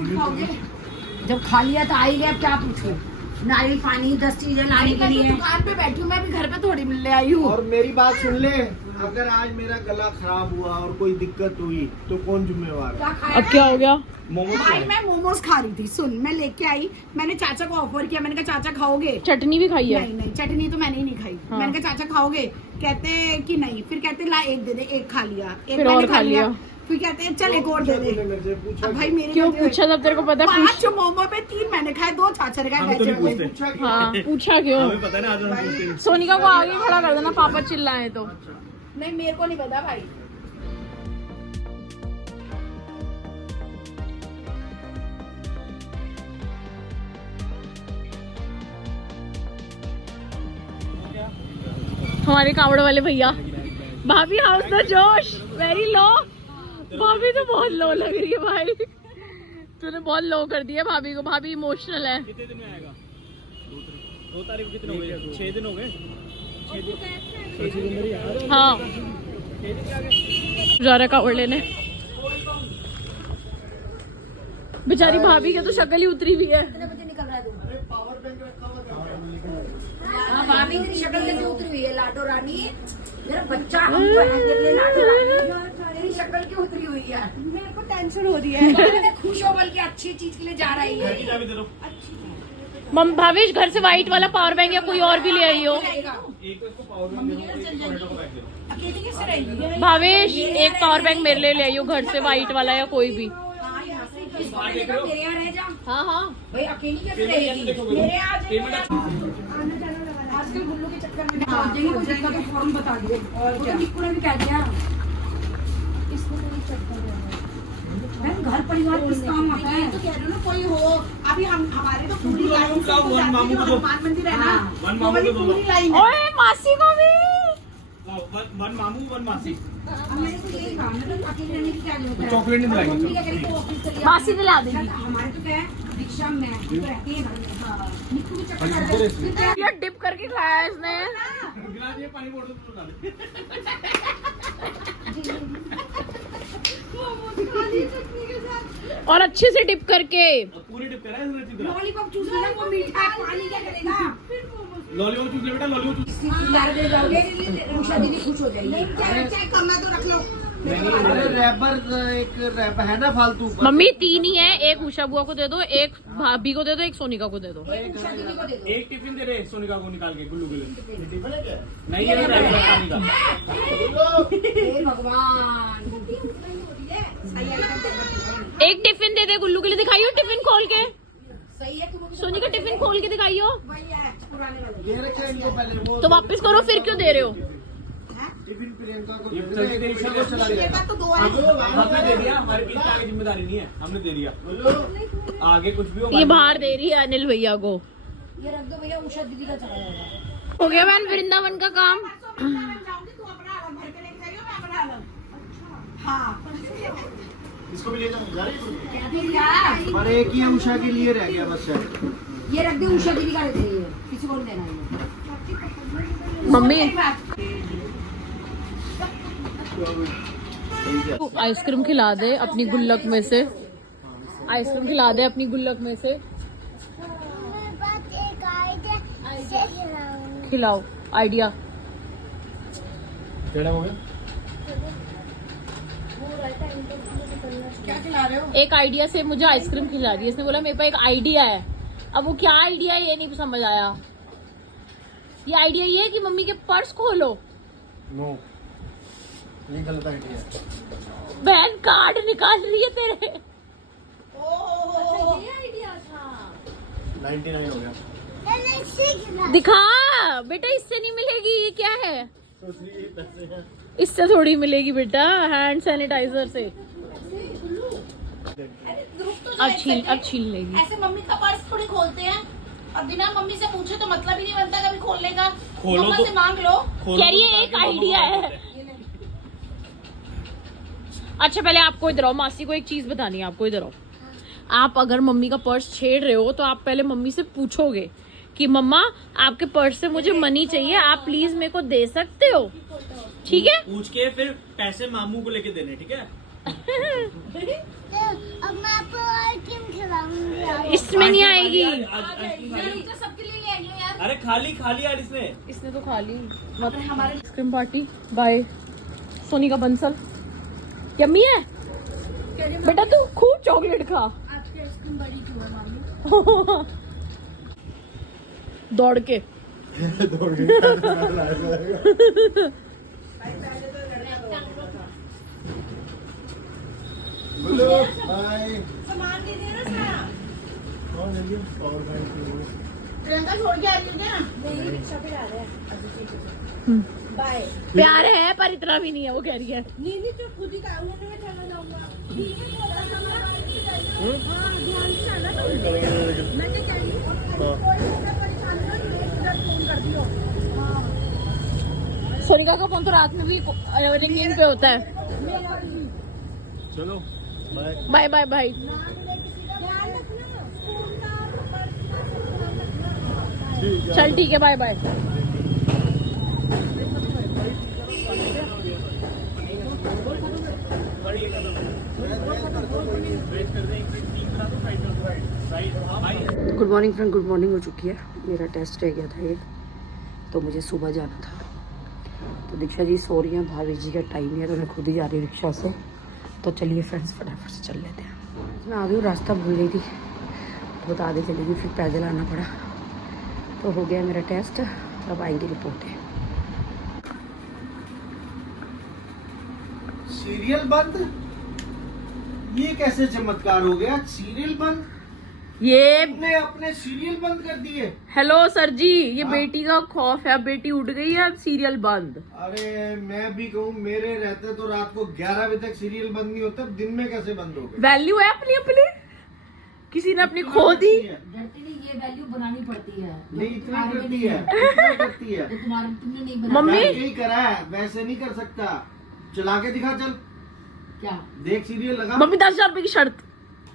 Fruit खाओगे? जब खा लिया तो आई अब क्या पूछो। नारियल पानी 10 चीजें लाने के लिए। दुकान पे बैठी हूँ, मैं भी घर पे थोड़ी मिलने आई हूँ। और मेरी बात सुन ले, अगर आज मेरा गला खराब हुआ और कोई दिक्कत हुई तो कौन जिम्मेवार है? अब क्या हो गया? मोमोज भाई मैं मोमोज खा रही थी, सुन मैं लेके आई, मैंने चाचा को ऑफर किया, मैंने कहा चाचा खाओगे? चटनी भी खाई है? नहीं नहीं, चटनी तो मैंने ही नहीं खाई। हाँ। मैंने कहा चाचा खाओगे? कहते कि नहीं, फिर कहते ला एक दे दे, एक खा लिया, एक फिर मैंने और खा लिया। फिर कहते हैं चल एक और दे दे। अब भाई मेरे क्यों कहते पूछा? जब तेरे को पता है 5 मोमो पे 3 मैंने खाए, 2 चाचा ने खाए। हाँ पूछा क्यों? हमें पता है ना, आज हम पूछते हैं। सोनिका को आगे खड़ा कर देना, पापा चिल्लाए तो। नहीं मेरे को नहीं पता भाई। हमारे कावड़ वाले भैया। भाभी हाउस द जोश वेरी लो। भाभी तो बहुत लो लग रही है भाई, तूने बहुत लो कर दिया भाभी को। भाभी इमोशनल है। कितने दिन में आएगा? 2 तारीख को कितने हो गए? 6 दिन हो गए। 6 दिन हाँ जा रहा कावड़ लेने। बेचारी भाभी की तो शक्ल ही उतरी हुई है। कितने बजे निकल रहा है तू? हाँ भाभी तेरी शक्ल कैसे उतरी हुई है लाडो रानी? मेरा बच्चा हम पढ़ाएंगे अपने लाडो रानी, तेरी शक्ल क्यों उतरी हुई है? मेरे को टेंशन हो रही है। मैंने खुश हो बल्कि अच्छी चीज के लिए जा रही है। मम भावेश घर से व्हाइट वाला पावर बैंक या कोई और भी ले आई हो। अकेली कैसे रहेगी? भावेश एक पावर बैंक मेरे लिए ले आई हो घर से, व्हाइट वाला या कोई भी। तेरे यहाँ रह जा हाँ हाँ भाई, अकेली कैसे रहेगी? मेरे आजकल गुल्लू के चक्कर में जिन्हें को जाएगा तो फॉर्म बता दिए। और क्या निक्कू ने भी कह दिया मैम घर परिवार किस काम आता है? तो कह रही हूँ ना, कोई हो अभी हम हमारे तो पूरी लाइन से हनुमान मंदिर है ना, वो वाली पूरी लाइन है। ओए मासी को भी। वन मामू 1 मासी। अब मैंने तो यही कहा ना, तो अकेले रहने की क्या जरूरत है? चॉकलेट नहीं दिलाएंगे। मम्मी क्या करेगी? वो ऑफिस चली मासी दिला देगी। हमारे तो क्या है, रिक्शा में रहती है घर में। हाँ, निक्कू के चक्कर में रहते हैं। ये डिप करके खाया इसने। पानी बोतल तो डाल। और अच्छे से डिप करके। पूरी डिप करा है इसने चित्रा। लॉलीपॉप चूस लेना, वो मीठा है, पानी क्या करेगा? लॉलीपॉप चूस ले बेटा, लॉलीपॉप चूस। सितारे दे जाओगे, उषा दीदी खुश हो जाएगी। चाहे करना तो रख लो। रैपर एक रैप है ना फालतू। मम्मी 3 ही है, एक उषा बुआ को दे दो, एक भाभी को दे दो, एक सोनिका को दे दो। उषा दीदी को दे दो। एक टिफिन दे रहे सोनिका को निकाल के गुल्लू के लिए। नहीं है रैपर पानी का। हे भगवान, सही आइटम एक टिफिन दे दे गुल्लू के लिए। दिखाइयो टिफिन खोल के। सही है। तुम सोनिका टिफिन खोल के दिखाइयो। वही है पुराने वाले। दे रखे हैं इनको पहले वो। तो वापस करो, फिर क्यों दे रहे हो? टिफिन प्रियंका को ये जल्दी दे, ईशा को चला गया। तो 2 है। हमने दे दिया, हमारे पीछे आगे जिम्मेदारी नहीं है, हमने दे दिया। आगे कुछ भी हो। ये बाहर दे रही है अनिल भैया को। ये रख दो भैया, उषा दीदी का चला जाएगा। हो गया मैन वृंदावन का काम। जाऊंगी, तू अपना अलग भर के लेके जाइयो, मैं अपना अलग। हाँ इसको भी ले जाओ। जा रही है? यार पर एक ही उषा के लिए रह गया बस शायद। ये रख दे, उषा दीदी का रख दे, ये किसी को नहीं देना है। मम्मी आइसक्रीम खिला दे अपनी गुल्लक में से। आइसक्रीम खिला दे अपनी गुल्लक में से। खिलाओ आइडिया। टेढ़ा हो गया। क्या खिला रहे हो? एक आइडिया से मुझे आइसक्रीम खिला दी। इसने बोला मेरे पास एक आइडिया है। अब वो क्या आइडिया है ये नहीं समझ आया। ये आइडिया ये है कि मम्मी के पर्स खोलो। नो, ये गलत आइडिया है। बहन कार्ड निकाल रही है तेरे। ओह, ये आइडिया था। 99 हो गया। दिखा बेटा, इससे नहीं मिलेगी। ये क्या है? तो ये पैसे हैं। इससे थोड़ी मिलेगी बेटा, हैंड सैनिटाइजर से। अब छीन लेगी। ऐसे मम्मी का पर्स थोड़ी खोलते हैं, अब बिना मम्मी से पूछे तो मतलब ही नहीं बनता कभी खोलने का। खोलो मम्मा तो- से मांग लो। कह रही है एक आइडिया है। अच्छा पहले आपको इधर आओ, मासी को एक चीज बतानी है आपको। इधर आओ। आप अगर मम्मी का पर्स छेड़ रहे हो तो आप पहले मम्मी से पूछोगे कि मम्मा आपके पर्स से मुझे मनी चाहिए, आप प्लीज मेरे को दे सकते हो? ठीक है। पूछ के फिर पैसे मामू को लेके देने, ठीक है? अब मैं आपको आइसक्रीम इसमें नहीं आएगी। सबके लिए ले आइए यार। अरे खाली खाली यार इसने तो खा ली। मतलब हमारे आइसक्रीम पार्टी बाय सोनी का बंसल यम्मी है। बेटा तू खूब चॉकलेट खा। आपकी आइसक्रीम बड़ी क्यों है मामी? दौड़ के सामान दे दिया ना सारा। प्रियंका छोड़ के आ रही है ना? नहीं रिक्शा पे आ रहे हैं। बाय। प्यार है पर इतना भी नहीं है वो कह रही है। नहीं तो खुद ही काम में चला जाऊंगा। ठीक है हाँ ध्यान से आना तुम। मैं तो कह रही हूँ कोई मुझे परेशान कर इधर फोन कर दियो। सोनिका का फोन तो रात में भी रिंगिंग पे होता है। चलो बाय बाय बाय। चल ठीक है bye bye. Good morning friend, good morning हो चुकी है। मेरा टेस्ट रह गया था एक, तो मुझे सुबह जाना था। तो दीक्षा जी सो रही हैं, भाभी जी का टाइम है तो मैं खुद ही जा रही हूँ रिक्शा से। तो चलिए फ्रेंड्स फटाफट से चल लेते हैं। मैं आ गई हूँ, रास्ता भूल गई थी, बहुत आगे चली गई, फिर पैदल आना पड़ा। तो हो गया मेरा टेस्ट, अब आएंगी रिपोर्टें। सीरियल बंद? ये कैसे चमत्कार हो गया? सीरियल बंद? ये अपने अपने सीरियल बंद कर दिए? हेलो सर जी, ये बेटी का खौफ है। अब बेटी उठ गई है, अब सीरियल बंद। अरे मैं भी कहूँ, मेरे रहते तो रात को 11 बजे तक सीरियल बंद नहीं होता, दिन में कैसे बंद हो गए? वैल्यू है अपनी अपनी, किसी ने अपनी खो दी। डरती नहीं, ये वैल्यू बनानी पड़ती है। नहीं इतना करती है, इतना करती है। तुम्हारे तुमने नहीं बनाई। मम्मी यही करा है, वैसे नहीं कर सकता। चला के दिखा, चल क्या? देख सीरियल लगा। मम्मी 10,000 रुपए की शर्त।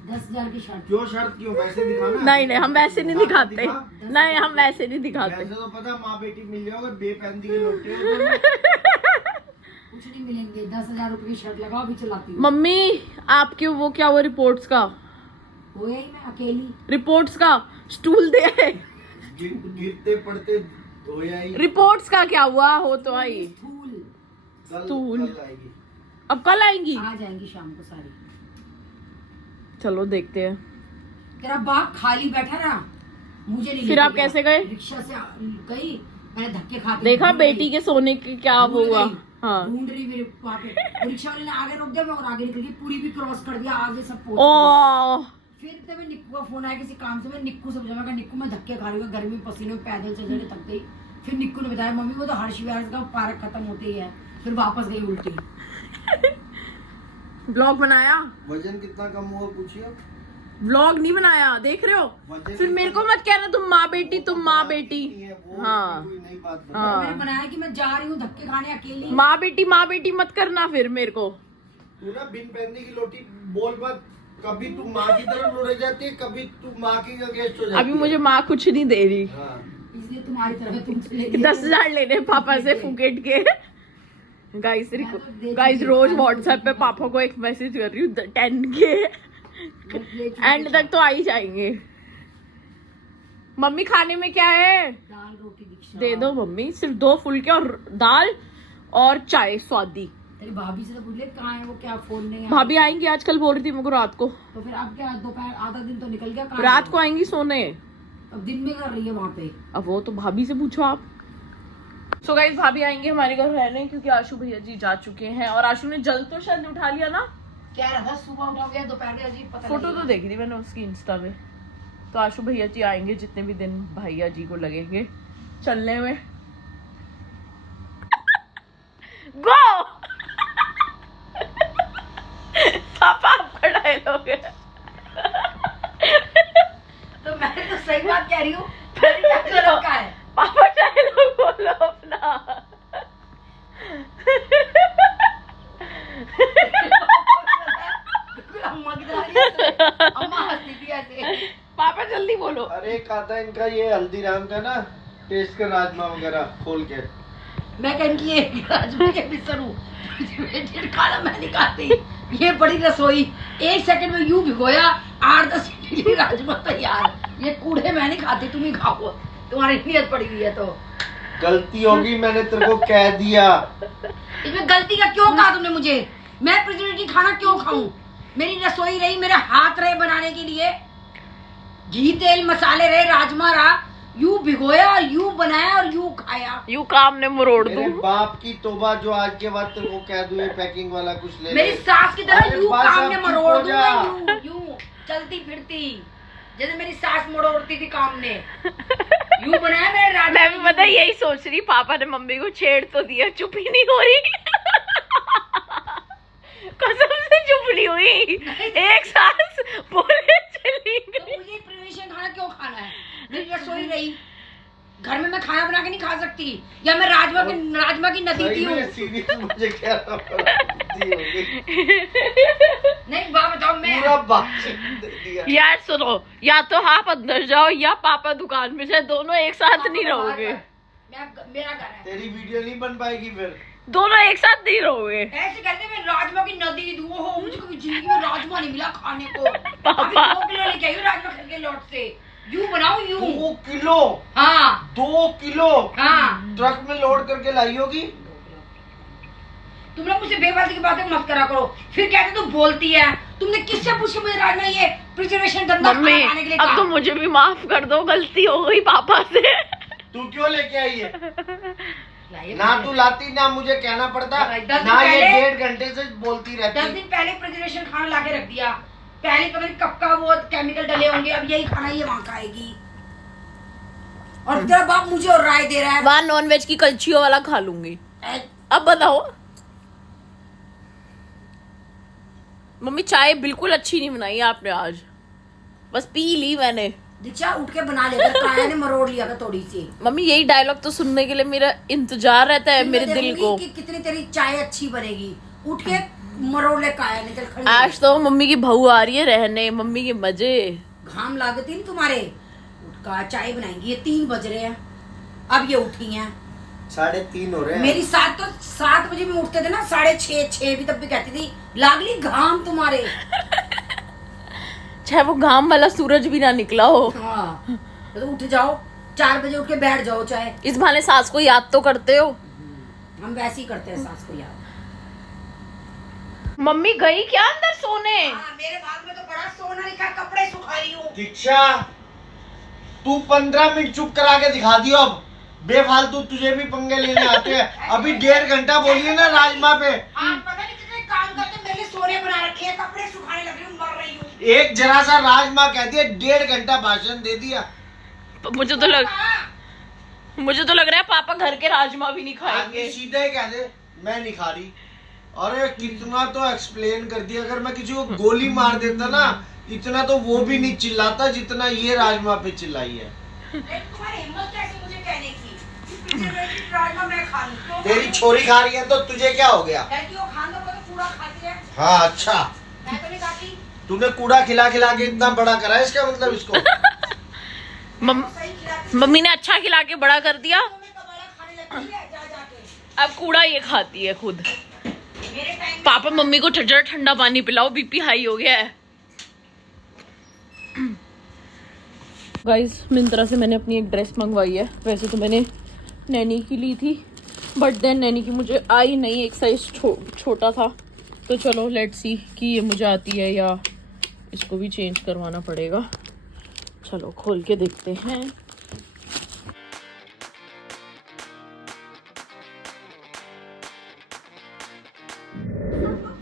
10,000 की शर्ट। क्यों शर्त क्यों? वैसे दिखाना। नहीं नहीं हम वैसे नहीं दिखाते। दिखा। नहीं हम वैसे नहीं दिखाते। वैसे तो पता माँ बेटी मिल जाओगे, बेपैंदी के लोटे हो तुम। कुछ नहीं मिलेंगे। 10,000 रुपए की शर्ट लगाओ, अभी चलाती हूँ। मम्मी आपके वो क्या हुआ रिपोर्ट्स का? वो यही मैं अकेली। रिपोर्ट्स का स्टूल दे। गिरते पड़ते धोया ही। रिपोर्ट्स का क्या हुआ? हो तो आई। फूल कल आएगी। अब कल आएंगी? आ जाएंगी शाम को सारी। चलो देखते हैं। तेरा बाप खाली बैठा रहा, मुझे नहीं। फिर आप कैसे गए? रिक्शा से गई, मैंने धक्के खाते देखा बेटी के सोने की क्या हुआ। हाँ ढूंढ रही मेरे वहाँ पे। रिक्शा वाले ने आगे रोक दिया, मैं और आगे निकल गई, पूरी भी क्रॉस कर दिया, आगे सब पहुंच ओ गई। फिर तब निक्कू का फोन आया किसी काम से, मैं निक्कू से पूछा, मैं कहा निक्कू मैं धक्के खा रही हूँ, गर्मी में पसीने में पैदल चल चले थक गई। फिर निक्कू ने बताया मम्मी वो तो हर्ष विहार का पार्क खत्म होते ही है। फिर वापस गई उल्टी। ब्लॉग बनाया? वजन कितना कम हुआ पूछिए। व्लॉग नहीं बनाया, देख रहे हो। फिर मेरे को मत कहना तुम माँ बेटी, तुम माँ बेटी। हाँ नई बात हाँ मैंने बनाया कि मैं जा रही हूँ धक्के खाने अकेली। माँ बेटी मत करना फिर मेरे को। तू ना बिन पहनने की लोटी बोल मत। कभी तू माँ की तरफ लुढ़े जाती है, कभी तू माँ की अगेंस्ट हो जाती है। अभी मुझे माँ कुछ नहीं दे रही। हाँ। इसलिए तुम्हारी तरफ तुमसे ले 10,000 लेने पापा से फुकेट के। गाइस रोज व्हाट्सएप पे पापा को एक मैसेज कर रही हूँ 10 के एंड तक तो आ ही जाएंगे। मम्मी खाने में क्या है? दाल रोटी दीक्षा। दे दो मम्मी, सिर्फ 2 फुलके और दाल और चाय स्वादी। तेरी भाभी से तो पूछ ले कहाँ है वो, क्या फोन नहीं है। भाभी आएंगी आजकल, बोल रही थी मेरे को रात को। तो फिर अब क्या, दोपहर आधा दिन तो निकल गया, कहाँ रात है? को आएंगी सोने। अब दिन में कर रही है वहाँ पे। अब वो तो भाभी से पूछो आप। सो गाइस भाभी आएंगे हमारे घर रहने, क्योंकि आशु भैया जी जा चुके हैं। और आशु ने जल तो शायद उठा लिया ना। क्या रहा, सुबह उठा गया, दोपहर में अजीब पता फोटो तो देखी थी मैंने उसकी इंस्टा पे। तो आशु भैया जी आएंगे जितने भी दिन भैया जी को लगेंगे चलने में। गो पापा आपका डायलॉग है। तो मैंने तो सही बात कह रही हूँ। क्या कर रखा है? पापा डायलॉग बोलो अपना। अम्मा की तरह अम्मा हंसती थी ऐसे। पापा जल्दी बोलो। अरे कहा था इनका ये हल्दीराम का ना टेस्ट का राजमा वगैरह खोल के। मैं कहीं की एक राजमा के पिसर हूँ, खाना मैं नहीं खाती। ये बड़ी रसोई 1 सेकंड में यूं भिगोया, 8-10 ये राजमा तैयार, ये कूड़े मैं नहीं खाती, तुम ही खाओ, तुम्हारी नीयत पड़ी हुई है तो। गलती होगी, मैंने तेरे को कह दिया। इसमें गलती का क्यों कहा तुमने मुझे? मैं प्रिजर्वेटिव खाना क्यों खाऊं? मेरी रसोई रही, मेरे हाथ रहे बनाने के लिए, घी तेल मसाले रहे, राजमा रहा, यूं भिगोया और यूं बनाया और यूं खाया। यूं काम ने मरोड़ मेरे दूं। बाप की तोबा, जो आज के बाद तेरे को कह दूं ये पैकिंग वाला कुछ ले मेरी ले। सास की तरह अरे यूं बस काम अब ने चुप मरोड़ हो दूं, जा। मैं यूं चलती फिरती, जैसे मेरी सास मरोड़ती थी काम ने, यूं बनाया मेरे राजमा। मैं भी पता यही सोच रही, पापा ने मम्मी को छेड़ तो दिया, चुप ही नहीं हो रही। कसम से चुप नहीं हुई, एक सांस बोले चली तो गई। मुझे प्रिपरेशन खाना क्यों खाना है? मेरी रसोई रही, घर में मैं खाना बना के नहीं खा सकती, या मैं राजमा की नदी सही थी हूँ। में सीरियस मुझे क्या नहीं बाप बताओ, मैं पूरा भाषण दे दिया। यार सुनो, या तो आप अंदर जाओ या पापा दुकान में जाए, दोनों एक साथ नहीं रहोगे। मेरा घर है, तेरी वीडियो नहीं बन पाएगी फिर। दोनों एक साथ नहीं रहोगे। ऐसे करते मैं राजमा की नदी दूँ, हो मुझे कभी जिंदगी में राजमा नहीं मिला खाने को। पापा। अभी 2 किलो लेके आई हूँ राजमा खरीद के लौट से, यूं बनाओ यूं। 2 किलो? हाँ 2 किलो हाँ, ट्रक में लोड करके लाई होगी। तुम लोग मुझसे बेवादी की बातें मत करा करो, फिर कहते तू बोलती है। तुमने किससे पूछ के मुझे राजमा ये प्रिजर्वेशन गंदा मम्मी खाना खाने के लिए अब कहा? तो मुझे भी माफ कर दो, गलती हो गई पापा से। तू क्यों लेके आई है? लाइए ना तू लाती ना मुझे कहना पड़ता, 10 दिन ना ये पहले- 1.5 घंटे से बोलती 10 रहती। दिन पहले प्रिजर्वेशन खाना लाके रख दिया, पहले पता नहीं कब का वो केमिकल डले होंगे, अब यही खाना ये वहाँ खाएगी। और तेरा बाप मुझे और राय दे रहा है। वहाँ नॉन वेज की कलछियों वाला खा लूंगी। अब बताओ मम्मी, चाय बिल्कुल अच्छी नहीं बनाई आपने आज, बस पी ली मैंने। दीक्षा उठ के बना लेकर काया ने मरोड़ लिया था थोड़ी सी। मम्मी यही डायलॉग तो सुनने के लिए मेरा इंतजार रहता है फिर मेरे मैं दिल देखूंगी को। कि कितनी तेरी चाय अच्छी बनेगी। उठ के मरोड़ ले काया ने, चल खड़ी आज तो मम्मी की बहू आ रही है रहने, मम्मी के मजे। घाम लागती नहीं तुम्हारे, उठ का चाय बनाएंगी। ये 3 बज रहे हैं, अब ये उठी हैं। 3:30 हो रहे हैं। मेरी साथ तो 7 बजे में उठते थे ना, 6:30 भी, तब भी कहती थी लागली घाम तुम्हारे। चाहे वो घाम वाला सूरज भी ना निकला हो। हाँ तो उठ जाओ, 4 बजे उठ के बैठ जाओ चाहे। इस बहाने सास को याद तो करते हो। हम वैसे ही करते हैं सास को याद। मम्मी गई क्या अंदर सोने? हाँ, मेरे भाग में तो बड़ा सोना लिखा, कपड़े सुखा रही हूँ। दीक्षा तू 15 मिनट चुप करा के दिखा दियो। अब बेफालतू तुझे भी पंगे लेने आते हैं। अभी 1.5 घंटा बोलिए ना राजमा पे। आप पता नहीं कितने काम करते, मेरे लिए सोने बना रखे हैं, कपड़े सुखाने लग रही हूँ, मर रही हूँ। एक जरा सा राजमा कह दिया, 1.5 घंटा भाषण दे दिया। मुझे तो लग रहा है पापा घर के राजमा भी नहीं खाएंगे। आगे सीधा ही कह दे मैं नहीं खा रही। अरे कितना तो एक्सप्लेन कर दिया। अगर मैं किसी को गोली मार देता ना, इतना तो वो भी नहीं चिल्लाता जितना ये राजमा पे चिल्लाई है। तुम्हारी हिम्मत कैसे मुझे कहने की राजमा मैं खा लूं? तो तेरी छोरी खा रही है तो तुझे क्या हो गया? लड़की को खाना तो पूरा खाती है, हाँ अच्छा, मैं तो नहीं खाती। तूने कूड़ा खिला खिला के इतना बड़ा करा है, इसका मतलब इसको। सही खिलाती मम्मी ने अच्छा खिला के बड़ा कर दिया, तो मैं कबाड़ा खाने लगती है जा जाके। अब कूड़ा ये खाती है खुद। मेरे टाइम पापा मम्मी को जरा ठंडा पानी पिलाओ, बीपी हाई हो गया है। गाइस मिंत्रा से मैंने अपनी एक ड्रेस मंगवाई है। वैसे तो मैंने नैनी की ली थी, बट देन नैनी की मुझे आई नहीं, एक साइज छोटा था। तो चलो लेट्स सी कि ये मुझे आती है या इसको भी चेंज करवाना पड़ेगा। चलो खोल के देखते हैं।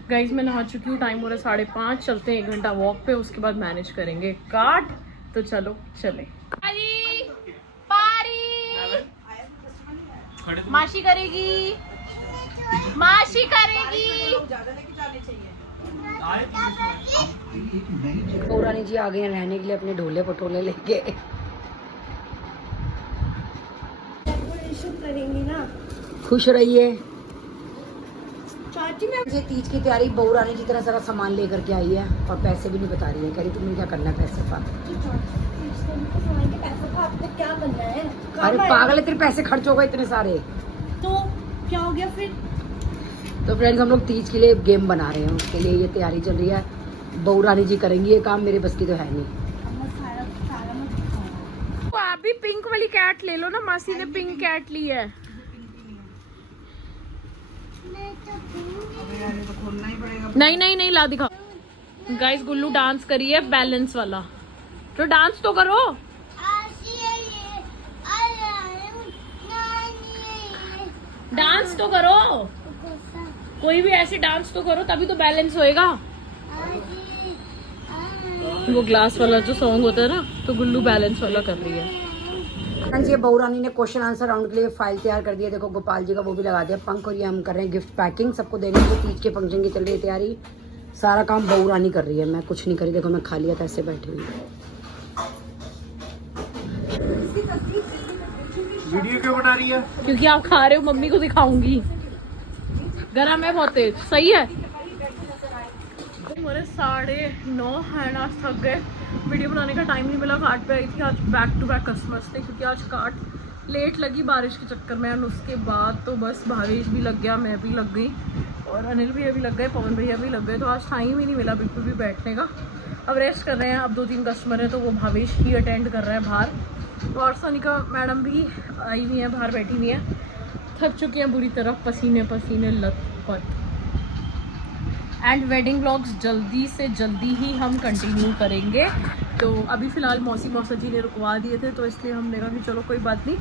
गाइस मैं नहा चुकी हूँ, टाइम हो रहा है 5:30। चलते हैं 1 घंटा वॉक पे, उसके बाद मैनेज करेंगे काट। तो चलो चले। माशी करेगी, माशी करेगी। रानी जी आ गए हैं रहने के लिए अपने ढोले पटोले लेके। खुश रहिए चाची। मैं तीज की तैयारी बहू रानी जी तरह सारा सामान लेकर के आई है और पैसे भी नहीं बता रही है। कह रही तुमने क्या करना है पैसे का? आपको क्या करना है? अरे पागल है, तेरे पैसे खर्च हो गए इतने सारे। तो क्या हो गया फिर? तो फ्रेंड्स हम लोग तीज के लिए गेम बना रहे हैं, उसके लिए ये तैयारी चल रही है। बहू रानी जी करेंगी ये काम, मेरे बस की तो है नहीं। तो आप भी पिंक वाली कैट ले लो ना, मासी ने पिंक कैट ली है। अबे यार ये तो खोलना ही पड़ेगा। नहीं नहीं नहीं, ला दिखा। गाइस गुल्लू डांस करी है बैलेंस वाला, तो डांस तो करो। डांस तो करो, कोई भी ऐसे डांस तो करो, तभी तो बैलेंस होएगा। वो ग्लास वाला जो सॉन्ग होता है ना, तो गुल्लू बैलेंस वाला कर रही है। फ्रेंड्स ये बहू रानी ने क्वेश्चन आंसर राउंड के लिए फाइल तैयार कर दिया। देखो गोपाल जी का वो भी लगा दिया पंख, और ये हम कर रहे हैं गिफ्ट पैकिंग, सबको देने के तीज के फंक्शन की चल रही है तैयारी। सारा काम बहू रानी कर रही है, मैं कुछ नहीं करी। देखो मैं खा लिया था, ऐसे बैठी हुई। वीडियो क्यों बना रही है? क्योंकि आप खा रहे हो, मम्मी को दिखाऊंगी। गरम है बहुत तेज, सही है। मेरे 9:30 है ना, थक गए, वीडियो बनाने का टाइम नहीं मिला। कार्ट पे आई थी आज, बैक टू बैक कस्टमर्स थे, क्योंकि आज कार्ट लेट लगी बारिश के चक्कर में। और उसके बाद तो बस भावेश भी लग गया, मैं भी लग गई, और अनिल भैया भी लग गए, पवन भैया भी लग गए। तो आज टाइम ही नहीं मिला बिल्कुल भी बैठने का। अब रेस्ट कर रहे हैं। अब 2-3 कस्टमर हैं, तो वो भावेश ही अटेंड कर रहा है बाहर, और सोनिका मैडम भी आई हुई है, बाहर बैठी हुई है। थक चुके हैं बुरी तरह, पसीने पसीने लथपथ। एंड वेडिंग व्लॉग्स जल्दी से जल्दी ही हम कंटिन्यू करेंगे। तो अभी फ़िलहाल मौसा जी ने रुकवा दिए थे, तो इसलिए हमने कहा कि चलो कोई बात नहीं,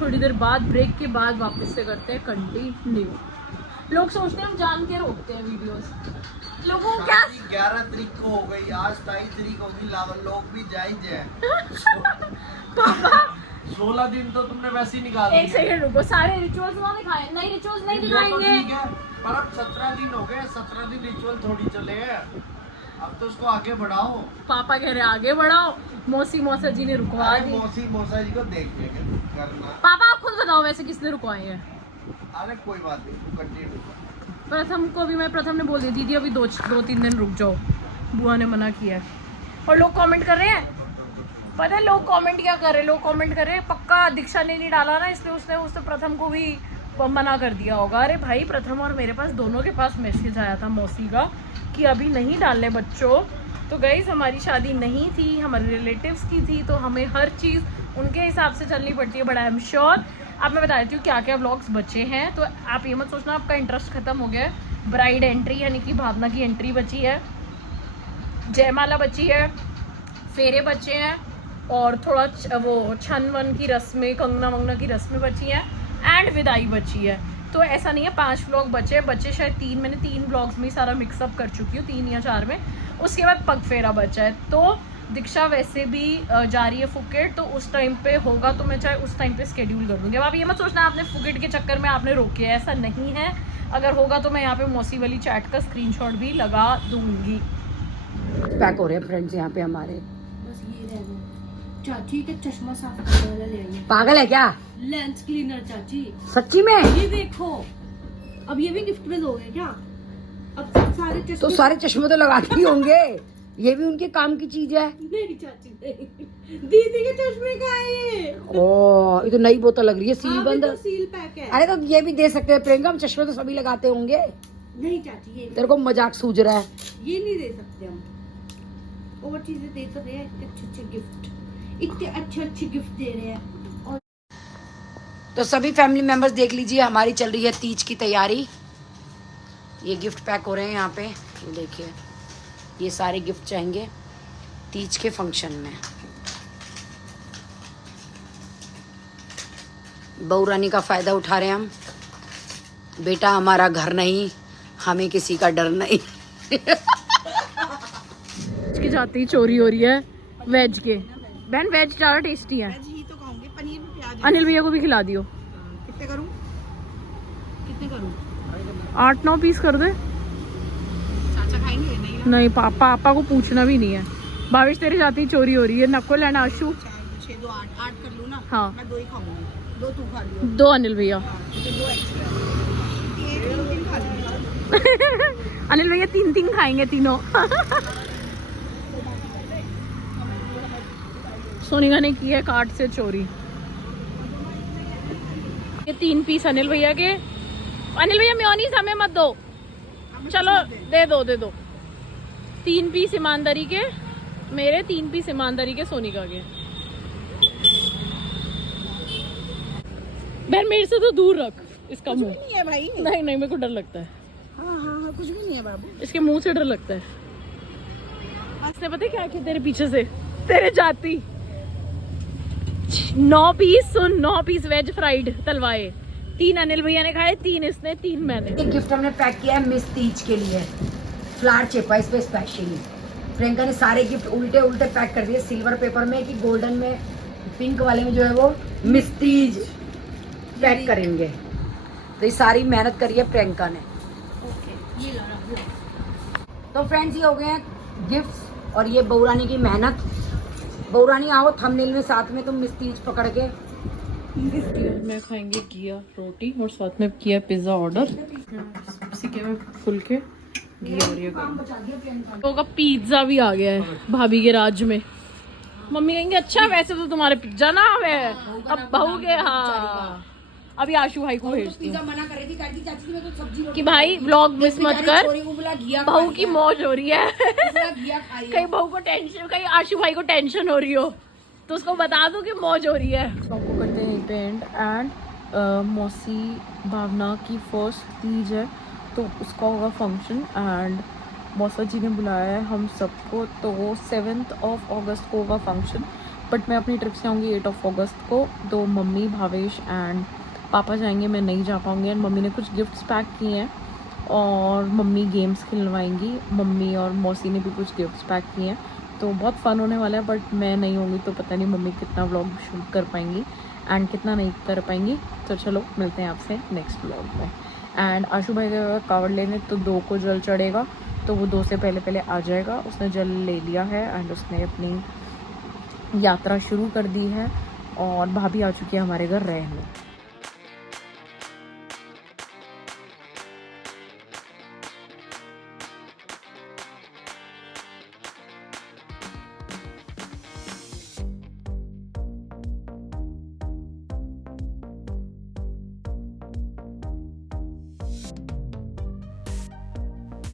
थोड़ी देर बाद ब्रेक के बाद वापस से करते हैं कंटिन्यू। लोग सोचते हैं हम जान के रोकते हैं वीडियोस, लोगों को क्या। 11 तारीख को हो गई, आज 23 तारीख होगी, लोग भी जाएंगे। पापा 16 दिन तो तुमने वैसे ही निकाल एक सेकंड रुको, सारे रिचुअल्स ना दिखाएं। नहीं रिचुअल्स नहीं दिखाएंगे। ठीक है, पर अब 17 दिन हो गए, 17 दिन रिचुअल थोड़ी चले हैं, अब तो उसको आगे बढ़ाओ। पापा कह रहे आगे बढ़ाओ, मौसा जी ने रुकवा दी। मौसा जी को देख लेंगे करना। पापा आप खुद बताओ वैसे किसने रुकवाए हैं? अरे कोई बात नहीं, तू कंटिन्यू। प्रथम को भी मैं, प्रथम ने बोल दिया दीदी अभी 2-3 दिन रुक जाओ, बुआ ने मना किया है। और लोग कमेंट कर रहे हैं, पता है लोग कमेंट क्या कर रहे हैं? लोग कमेंट कर रहे हैं पक्का दीक्षा ने नहीं डाला ना, इसलिए उसने प्रथम को भी मना कर दिया होगा। अरे भाई प्रथम और मेरे पास दोनों के पास मैसेज आया था मौसी का कि अभी नहीं डालने बच्चों। तो गाइस हमारी शादी नहीं थी, हमारे रिलेटिव्स की थी, तो हमें हर चीज़ उनके हिसाब से चलनी पड़ती है। बट आई एम श्योर, अब मैं बता देती हूँ क्या क्या व्लॉग्स बचे हैं, तो आप ये मत सोचना आपका इंटरेस्ट खत्म हो गया है। ब्राइड एंट्री यानी कि भावना की एंट्री बची है, जयमाला बची है, फेरे बचे हैं, और थोड़ा वो छन वन की रस्में, कंगना वंगना की रस्में बची हैं, एंड विदाई बची है। तो ऐसा नहीं है 5 व्लॉग बचे शायद 3, मैंने 3 व्लॉग्स में सारा मिक्सअप कर चुकी हूँ, 3 या 4 में। उसके बाद पग फेरा बचा है। तो दीक्षा वैसे भी जा रही है फुकेट, तो उस टाइम पे होगा, तो मैं चाहे उस टाइम पे स्केड्यूल कर दूँगी। अब आप ये मत सोचना आपने फुकेट के चक्कर में आपने रोके, ऐसा नहीं है। अगर होगा तो मैं यहाँ पे मौसी वाली चैट का स्क्रीनशॉट भी लगा दूँगी। पैक हो रहे हैं फ्रेंड्स यहाँ पे हमारे। बस ये रह गया। चाची का चश्मा साफ करने वाला ले आइए। पागल है क्या? लेंस क्लीनर चाची, सच्ची में? ये देखो, अब ये भी गिफ्ट में दोगे क्या? अब सारे चश्मे तो सारे चश्मे तो लगाते ही होंगे, ये भी उनके काम की चीज है। नहीं चाची नहीं, दीदी के चश्मे का है ये। ओ ये तो नई बोतल लग रही है, सील हाँ, बंद। तो सील पैक है। अरे तो ये भी दे सकते हैं प्रियंका, हम चश्मे तो सभी लगाते होंगे। नहीं चाची ये तेरे को मजाक सूझ रहा है? ये नहीं दे सकते हम, और चीजें दे तो रहे हैं, इतने अच्छे गिफ्ट, इतने अच्छे गिफ्ट दे रहे हैं। और तो सभी फैमिली मेंबर्स देख लीजिए, हमारी चल रही है तीज की तैयारी। ये गिफ्ट पैक हो रहे हैं यहाँ पे, ये देखिए, ये सारे गिफ्ट जाएंगे तीज के फंक्शन में। बहू रानी का फायदा उठा रहे हैं हम। बेटा हमारा घर नहीं, हमें किसी का डर नहीं। की जाती ही चोरी हो रही है वेज के। बहन वेज ज़्यादा टेस्टी है। वेज ही तो खाऊंगी, पनीर में प्याज है। अनिल भैया को भी खिला दियो। कितने करूं? कितने करूं? 8-9 पीस कर दे। चाचा खाएंगे? नहीं ना? नहीं पापा को पूछना भी नहीं है। भावेश तेरे जाती ही चोरी हो रही है, नकुल एंड आशु। 6, 2, 8 कर लूं ना? हाँ। मैं 2 ही खाऊंगी, 2 तू खा लियो। 2 अनिल भैया। तो 2 एक्स्ट्रा, 3 खा लियो। अनिल भैया 3 खाएंगे तीनों। सोनिका ने की है कार्ट से चोरी। ये 3 पीस अनिल भैया के। अनिल भैया मेयोनीज हमें मत दो, चलो दे दो 3 पीस ईमानदारी के मेरे, 3 पीस ईमानदारी के सोनिका के। बहन मेरे से तो दूर रख इसका मुंह। नहीं है भाई। नहीं नहीं मेरे को डर लगता है। हाँ हाँ हाँ कुछ भी नहीं है बाबू। इसके मुंह से डर लगता है। इसने पता है क्या किया तेरे पीछे से, तेरे जाती 9 पीस, सुन 9 पीस वेज फ्राइड तलवाए, 3 अनिल भैया ने खाए, 3 इसने, 3 मैंने। एक गिफ्ट हमने पैक किया है मिस तीज के लिए, फ्लावर चेपा इस पे स्पेशली। प्रियंका ने सारे गिफ्ट उल्टे उल्टे पैक कर दिए, सिल्वर पेपर में कि गोल्डन में, पिंक वाले में जो है वो मिस तीज पैक करेंगे। तो ये सारी मेहनत करी है प्रियंका ने। तो फ्रेंड्स ये हो गए हैं गिफ्ट्स और ये बहुरानी की मेहनत। बहुरानी आओ थंबनेल में साथ में तुम मिस तीज पकड़ के। मैं खाएंगे घिया रोटी और साथ में किया पिज्जा ऑर्डर। इसी के में फुलके घिया और ये तो का पिज्जा भी आ गया है भाभी के राज में। मम्मी कहेंगे अच्छा वैसे तो तुम्हारे पिज्जा ना है, अब बहू के। हाँ अभी आशु भाई को भेजती हूँ मना कर रही थी चाची में तो सब्जी कि भाई व्लॉग मिस मत कर, बहू की मौज हो रही है। कहीं बहू को टेंशन, कहीं आशु भाई को टेंशन हो रही हो तो उसको बता दो कि मौज हो रही है। आपको करते हैं यहीं पे एंड। एंड मौसी भावना की फर्स्ट तीज है तो उसका होगा फंक्शन एंड मौसा जी ने बुलाया है हम सबको। तो 7 अगस्त को होगा फंक्शन, बट मैं अपनी ट्रिप से आऊँगी 8 अगस्त को। तो मम्मी भावेश एंड पापा जाएंगे, मैं नहीं जा पाऊँगी। एंड मम्मी ने कुछ गिफ्ट्स पैक किए हैं और मम्मी गेम्स खिलवाएंगी। मम्मी और मौसी ने भी कुछ गिफ्ट्स पैक किए हैं तो बहुत फ़न होने वाला है। बट मैं नहीं होंगी तो पता नहीं मम्मी कितना व्लॉग शूट कर पाएंगी एंड कितना नहीं कर पाएंगी। तो चलो मिलते हैं आपसे नेक्स्ट व्लॉग में। एंड आशु भाई का कावड़ लेने तो 2 को जल चढ़ेगा तो वो 2 से पहले आ जाएगा। उसने जल ले लिया है एंड उसने अपनी यात्रा शुरू कर दी है और भाभी आ चुकी है हमारे घर रहने।